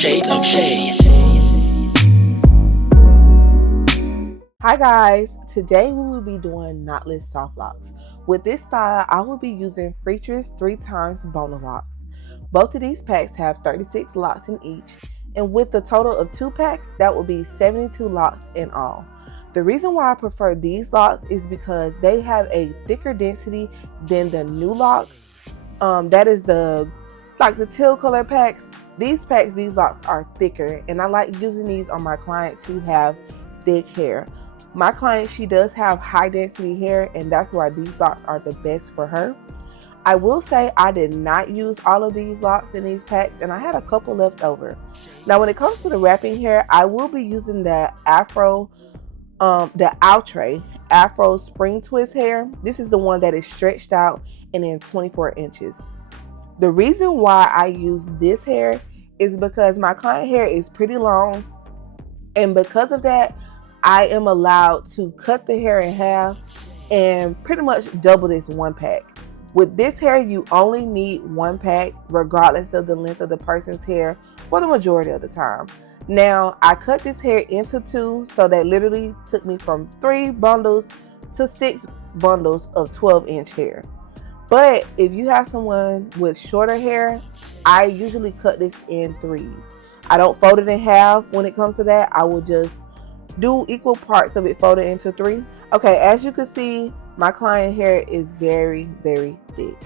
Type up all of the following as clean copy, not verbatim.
Shades of Shay. Hi guys, today we will be doing knotless soft locks. With this style, I will be using Freetress 3x Boner locks. Both of these packs have 36 locks in each, and with the total of 2 packs, that will be 72 locks in all. The reason why I prefer these locks is because they have a thicker density than the new locks. That is the teal color packs. These locks are thicker, and I like using these on my clients who have thick hair. My client, she does have high density hair, and that's why these locks are the best for her. I will say I did not use all of these locks in these packs, and I had a couple left over. Now when it comes to the wrapping hair, I will be using the Outre Afro Spring Twist hair. This is the one that is stretched out and in 24 inches. The reason why I use this hair is because my client hair is pretty long, and because of that, I am allowed to cut the hair in half and pretty much double this one pack. With this hair, you only need one pack regardless of the length of the person's hair for the majority of the time. Now, I cut this hair into 2, so that literally took me from 3 bundles to 6 bundles of 12-inch hair. But if you have someone with shorter hair, I usually cut this in 3s. I don't fold it in half when it comes to that. I will just do equal parts of it folded into 3. Okay, as you can see, my client hair is very, very thick.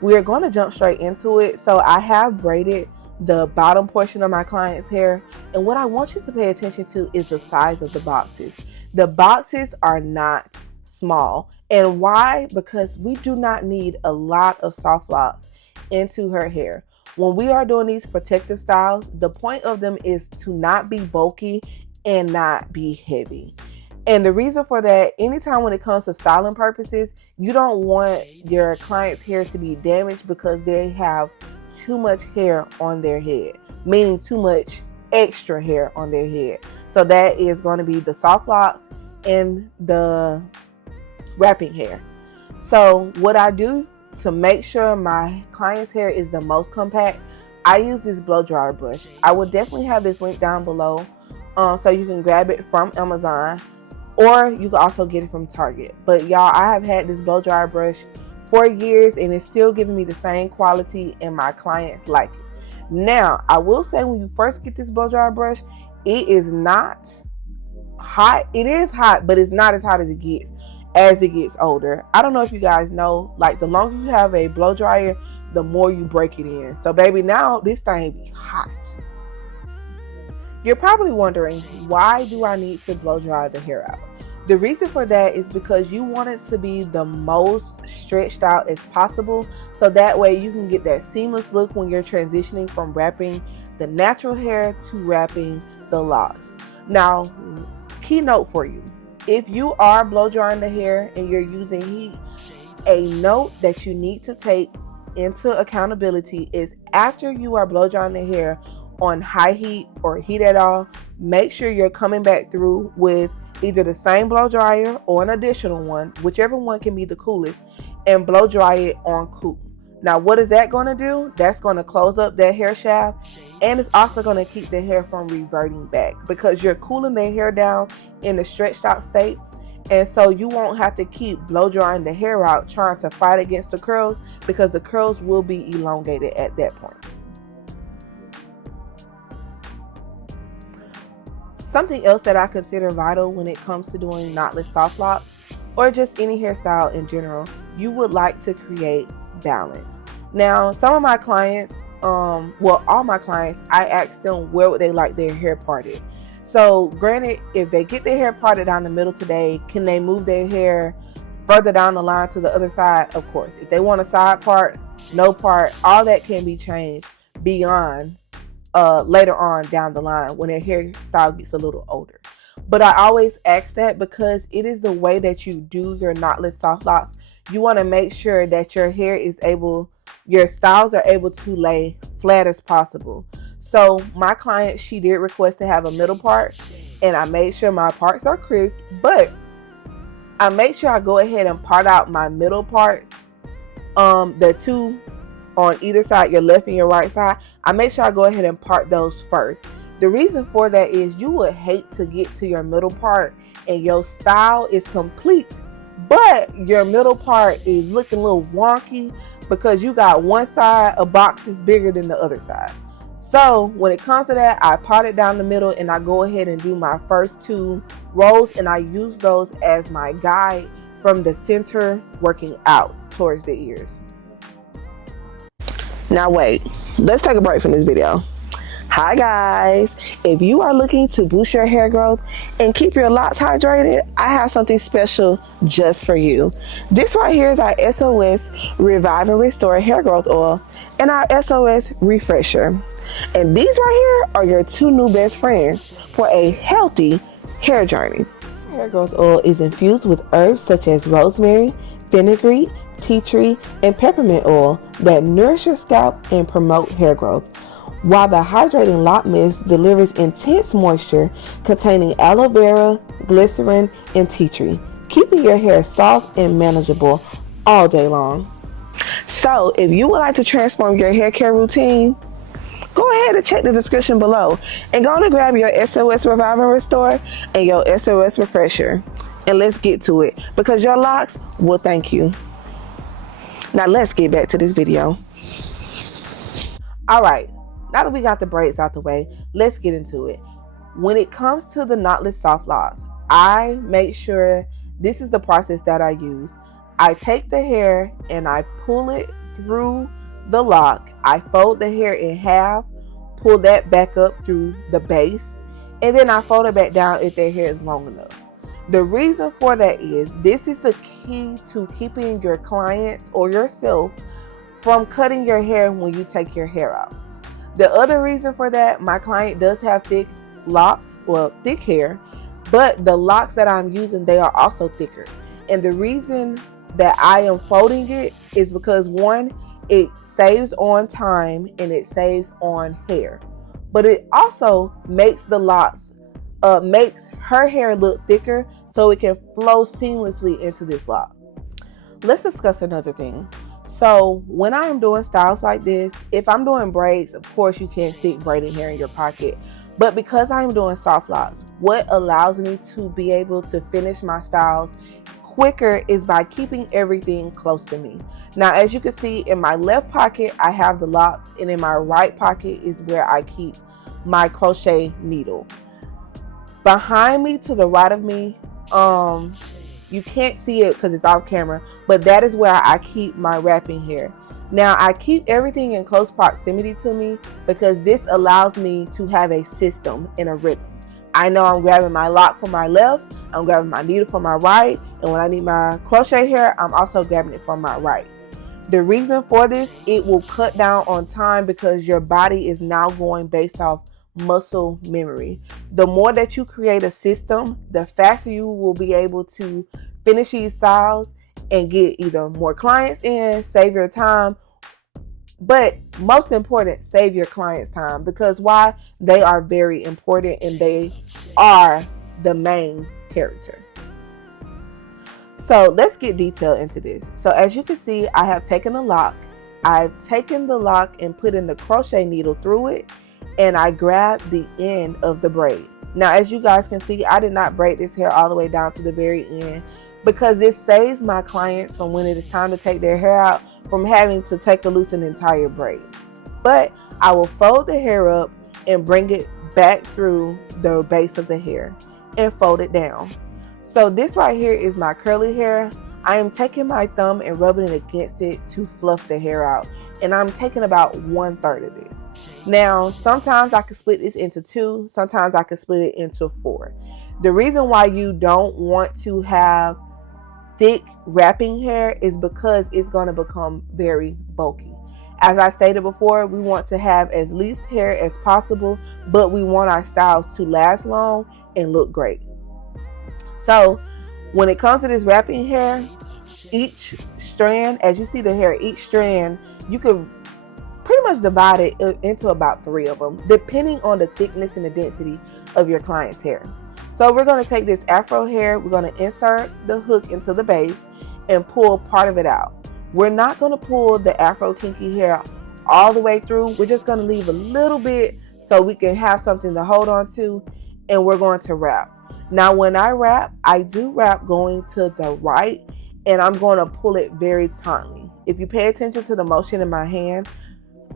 We are going to jump straight into it. So I have braided the bottom portion of my client's hair, and what I want you to pay attention to is the size of the boxes. The boxes are not small. And why? Because we do not need a lot of soft locks into her hair. When we are doing these protective styles, the point of them is to not be bulky and not be heavy. And the reason for that, anytime when it comes to styling purposes, you don't want your client's hair to be damaged because they have too much hair on their head, meaning too much extra hair on their head. So that is going to be the soft locks and the wrapping hair. So what I do to make sure my client's hair is the most compact, I use this blow dryer brush. I will definitely have this link down below. So you can grab it from Amazon, or you can also get it from Target. But y'all, I have had this blow dryer brush for years, and it's still giving me the same quality, and my clients like it. Now, I will say when you first get this blow dryer brush, it is not hot. It is hot, but it's not as hot as it gets older. I don't know if you guys know, like the longer you have a blow dryer, the more you break it in. So baby, now this thing be hot. You're probably wondering, why do I need to blow dry the hair out? The reason for that is because you want it to be the most stretched out as possible, so that way you can get that seamless look when you're transitioning from wrapping the natural hair to wrapping the locks. Now, key note for you. If you are blow drying the hair and you're using heat, a note that you need to take into accountability is after you are blow drying the hair on high heat or heat at all, make sure you're coming back through with either the same blow dryer or an additional one, whichever one can be the coolest, and blow dry it on cool. Now what is that going to do? That's going to close up that hair shaft, and it's also going to keep the hair from reverting back because you're cooling the hair down in a stretched out state. And so you won't have to keep blow drying the hair out trying to fight against the curls, because the curls will be elongated at that point. Something else that I consider vital when it comes to doing knotless soft locks, or just any hairstyle in general, you would like to create balance. Now, some of my clients, all my clients, I ask them where would they like their hair parted. So granted, if they get their hair parted down the middle today, can they move their hair further down the line to the other side? Of course. If they want a side part, no part, all that can be changed beyond later on down the line when their hairstyle gets a little older. But I always ask that because it is the way that you do your knotless soft locks. You want to make sure that your styles are able to lay flat as possible. So my client, she did request to have a middle part, and I made sure my parts are crisp, but I make sure I go ahead and part out my middle parts, the two on either side, your left and your right side, I make sure I go ahead and part those first. The reason for that is you would hate to get to your middle part and your style is complete, but your middle part is looking a little wonky because you got one side of boxes bigger than the other side. So when it comes to that, I part it down the middle and I go ahead and do my first 2 rows, and I use those as my guide from the center working out towards the ears. Now wait, let's take a break from this video. Hi guys, if you are looking to boost your hair growth and keep your locks hydrated, I have something special just for you. This right here is our SOS Revive and Restore Hair Growth Oil and our SOS Refresher. And these right here are your 2 new best friends for a healthy hair journey. Hair growth oil is infused with herbs such as rosemary, fenugreek, tea tree, and peppermint oil that nourish your scalp and promote hair growth, while the hydrating lock mist delivers intense moisture containing aloe vera, glycerin, and tea tree, keeping your hair soft and manageable all day long. So if you would like to transform your hair care routine, go ahead and check the description below and go on and grab your SOS Revive and Restore and your SOS Refresher, and let's get to it because your locks will thank you. Now let's get back to this video. Alright, now that we got the braids out the way, let's get into it. When it comes to the knotless soft locks, I make sure this is the process that I use. I take the hair and I pull it through the lock. I fold the hair in half, pull that back up through the base, and then I fold it back down if their hair is long enough. The reason for that is this is the key to keeping your clients or yourself from cutting your hair when you take your hair out. The other reason for that, my client does have thick locks, well, thick hair, but the locks that I'm using, they are also thicker. And the reason that I am folding it is because, one, it saves on time and it saves on hair, but it also makes the locks makes her hair look thicker so it can flow seamlessly into this lock. Let's discuss another thing. So when I am doing styles like this, if I'm doing braids, of course you can't stick braiding hair in your pocket, but because I'm doing soft locks, what allows me to be able to finish my styles quicker is by keeping everything close to me. Now, as you can see, in my left pocket I have the locks, and in my right pocket is where I keep my crochet needle. Behind me to the right of me, you can't see it because it's off camera, but that is where I keep my wrapping hair. Now, I keep everything in close proximity to me because this allows me to have a system and a rhythm. I know I'm grabbing my lock from my left, I'm grabbing my needle from my right, and when I need my crochet hair, I'm also grabbing it from my right. The reason for this, it will cut down on time because your body is now going based off muscle memory. The more that you create a system, the faster you will be able to finish these styles and get either more clients in, save your time, but most important, save your clients time, because why? They are very important and they are the main character. So let's get detailed into this. So as you can see, I have taken a lock, I've taken the lock and put in the crochet needle through it, and I grabbed the end of the braid. Now, as you guys can see, I did not braid this hair all the way down to the very end because this saves my clients from, when it is time to take their hair out, from having to take loose an entire braid. But I will fold the hair up and bring it back through the base of the hair and fold it down. So this right here is my curly hair. I am taking my thumb and rubbing it against it to fluff the hair out, and I'm taking about 1/3 of this. Now, sometimes I can split this into 2, sometimes I can split it into 4. The reason why you don't want to have thick wrapping hair is because it's going to become very bulky. As I stated before, we want to have as least hair as possible, but we want our styles to last long and look great. So when it comes to this wrapping hair, each strand, as you see the hair, each strand, you could pretty much divide it into about 3 of them, depending on the thickness and the density of your client's hair. So we're going to take this afro hair, we're going to insert the hook into the base and pull part of it out. We're not going to pull the Afro kinky hair all the way through. We're just going to leave a little bit so we can have something to hold on to, and we're going to wrap. Now when I wrap, I do wrap going to the right, and I'm going to pull it very tightly. If you pay attention to the motion in my hand,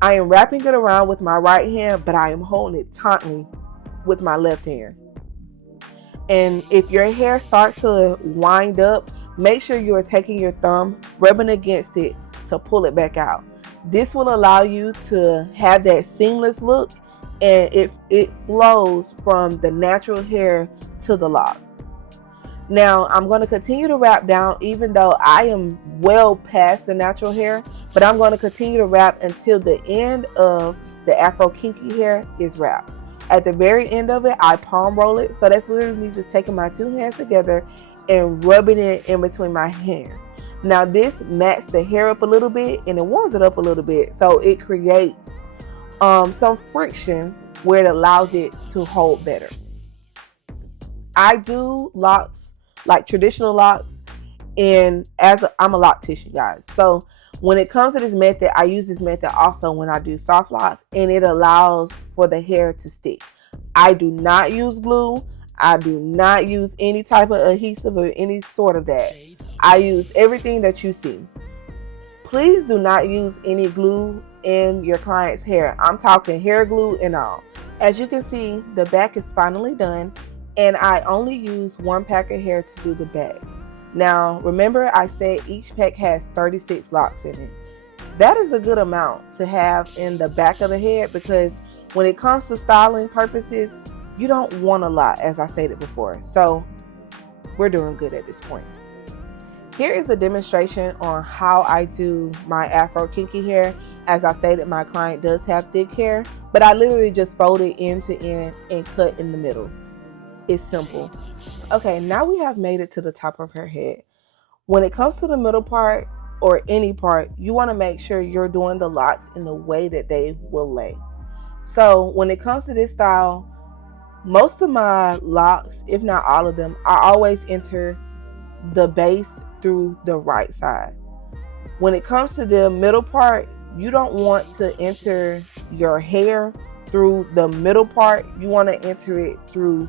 I am wrapping it around with my right hand, but I am holding it tightly with my left hand. And if your hair starts to wind up, make sure you are taking your thumb, rubbing against it to pull it back out. This will allow you to have that seamless look, and it flows from the natural hair to the lock. Now I'm going to continue to wrap down, even though I am well past the natural hair, but I'm going to continue to wrap until the end of the Afro kinky hair is wrapped. At the very end of it, I palm roll it. So that's literally me just taking my two hands together and rubbing it in between my hands. Now this mats the hair up a little bit, and it warms it up a little bit. So it creates some friction where it allows it to hold better. I do locks, like traditional locks, and I'm a loctician, guys. So when it comes to this method, I use this method also when I do soft locks, and it allows for the hair to stick. I do not use glue. I do not use any type of adhesive or any sort of that. I use everything that you see. Please do not use any glue in your client's hair. I'm talking hair glue and all. As you can see, the back is finally done, and I only use one pack of hair to do the back. Now, remember I said each pack has 36 locks in it. That is a good amount to have in the back of the head, because when it comes to styling purposes, you don't want a lot, as I stated before. So we're doing good at this point. Here is a demonstration on how I do my Afro kinky hair. As I stated, my client does have thick hair, but I literally just fold it end to end and cut in the middle. It's simple. Okay, now we have made it to the top of her head. When it comes to the middle part or any part, you want to make sure you're doing the locks in the way that they will lay. So when it comes to this style, most of my locks, if not all of them, I always enter the base through the right side. When it comes to the middle part, you don't want to enter your hair through the middle part. You want to enter it through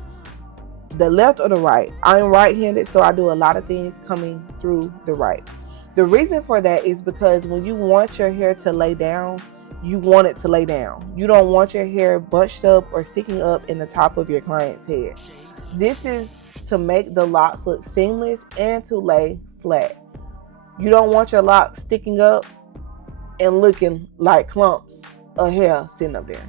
the left or the right. I'm right-handed, so I do a lot of things coming through the right. The reason for that is because when you want your hair to lay down, you want it to lay down. You don't want your hair bunched up or sticking up in the top of your client's head. This is to make the locks look seamless and to lay flat. You don't want your locks sticking up and looking like clumps of hair sitting up there.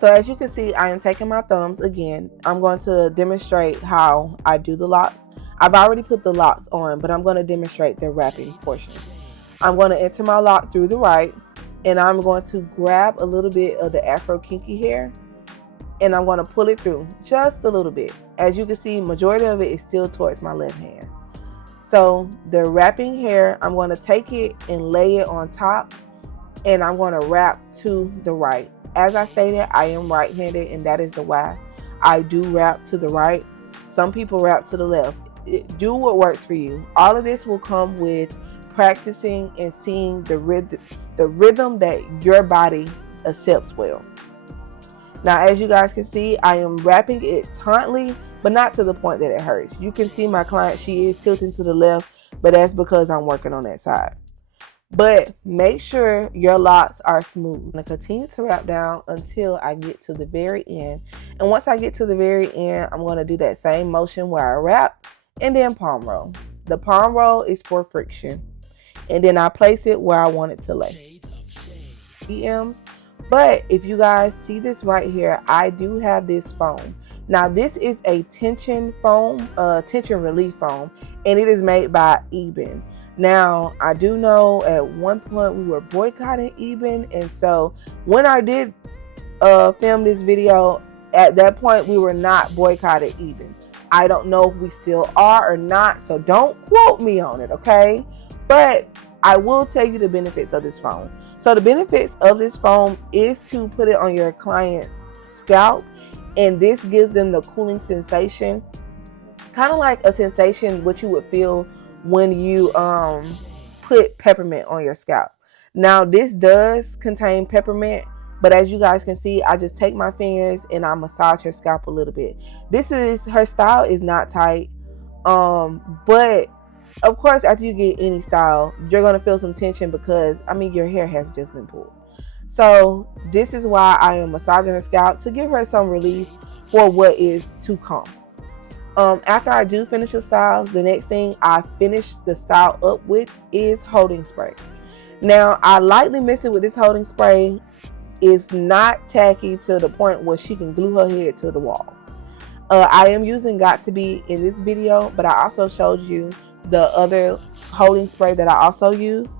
So as you can see, I am taking my thumbs again. I'm going to demonstrate how I do the locks. I've already put the locks on, but I'm going to demonstrate the wrapping portion. I'm going to enter my lock through the right, and I'm going to grab a little bit of the Afro kinky hair, and I'm going to pull it through just a little bit. As you can see, majority of it is still towards my left hand. So the wrapping hair, I'm going to take it and lay it on top, and I'm going to wrap to the right. As I stated, I am right-handed, and that is the why I do wrap to the right. Some people wrap to the left. Do what works for you. All of this will come with practicing and seeing the rhythm that your body accepts well. Now, as you guys can see, I am wrapping it tightly, but not to the point that it hurts. You can see my client, she is tilting to the left, but that's because I'm working on that side. But make sure your locks are smooth. I'm going to continue to wrap down until I get to the very end. And once I get to the very end, I'm going to do that same motion where I wrap and then palm roll. The palm roll is for friction. And then I place it where I want it to lay. EMs. But if you guys see this right here, I do have this foam. Now this is a tension foam, tension relief foam, and it is made by Eben. Now, I do know at one point we were boycotting Eben, and so when I did film this video, at that point we were not boycotting Eben. I don't know if we still are or not, so don't quote me on it, okay? But I will tell you the benefits of this foam. So the benefits of this foam is to put it on your client's scalp, and this gives them the cooling sensation, kind of like a sensation what you would feel when you put peppermint on your scalp. Now this does contain peppermint, but as you guys can see, I just take my fingers and I massage her scalp a little bit. Her style is not tight, but of course after you get any style, you're gonna feel some tension because I mean your hair has just been pulled. So this is why I am massaging her scalp, to give her some relief for what is to come. After I do finish the style, the next thing I finish the style up with is holding spray. Now I lightly mix it with this holding spray. It's not tacky to the point where she can glue her head to the wall. I am using Got To Be in this video, but I also showed you the other holding spray that I also use.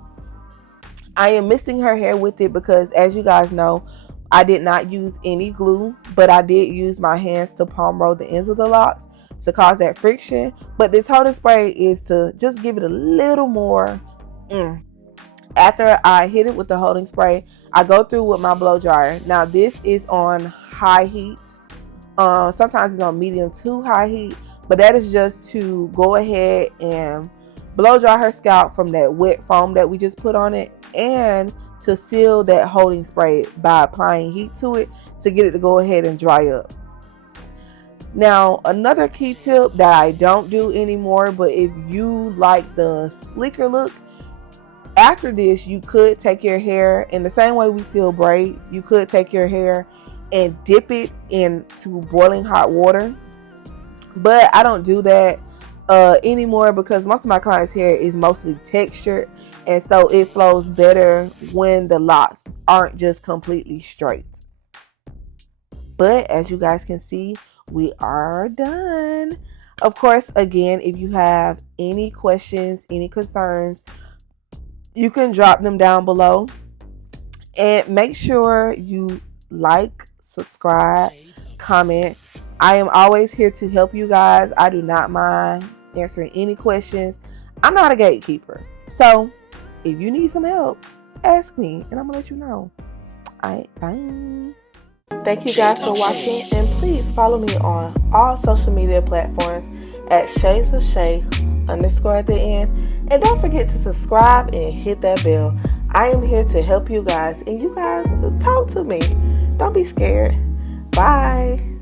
I am mixing her hair with it because, as you guys know, I did not use any glue, but I did use my hands to palm roll the ends of the locks to cause that friction. But this holding spray is to just give it a little more. After I hit it with the holding spray, I go through with my blow dryer. Now this is on high heat. Sometimes it's on medium to high heat, but that is just to go ahead and blow dry her scalp from that wet foam that we just put on it, and to seal that holding spray by applying heat to it to get it to go ahead and dry up. Now another key tip that I don't do anymore, but if you like the slicker look, after this you could take your hair, in the same way we seal braids, you could take your hair and dip it into boiling hot water. But I don't do that anymore because most of my clients' hair is mostly textured, and so it flows better when the locks aren't just completely straight. But as you guys can see, we are done. Of course, again, if you have any questions, any concerns, you can drop them down below. And make sure you like, subscribe, comment. I am always here to help you guys. I do not mind answering any questions. I'm not a gatekeeper. So if you need some help, ask me and I'm going to let you know. Alright, bye. Thank you guys for watching, and please follow me on all social media platforms at Shades of Shay _ at the end. And don't forget to subscribe and hit that bell. I am here to help you guys, and you guys talk to me. Don't be scared. Bye.